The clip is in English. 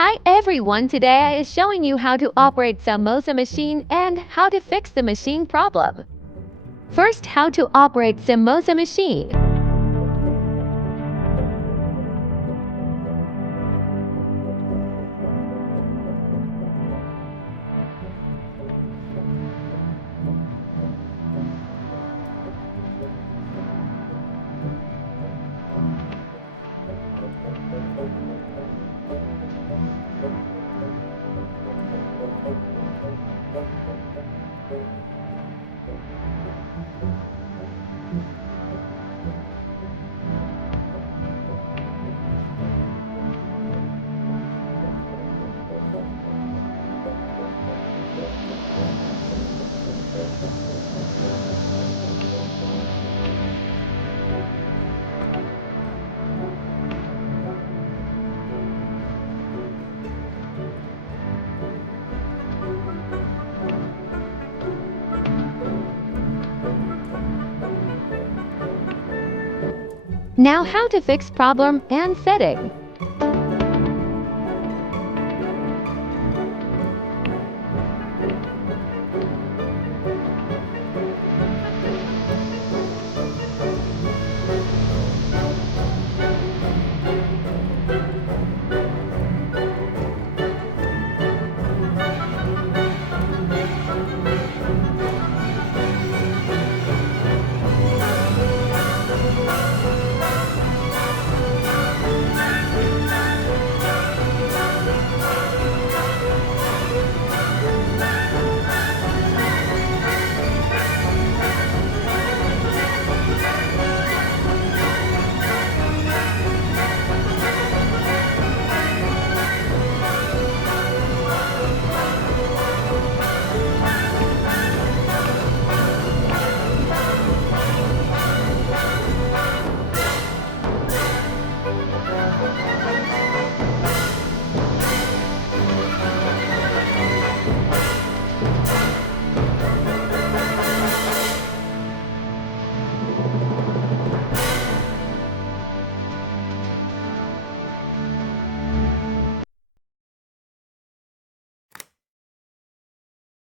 Hi everyone, today I is showing you how to operate Samosa machine and how to fix the machine problem. First, how to operate Samosa machine. Now how to fix problem and setting.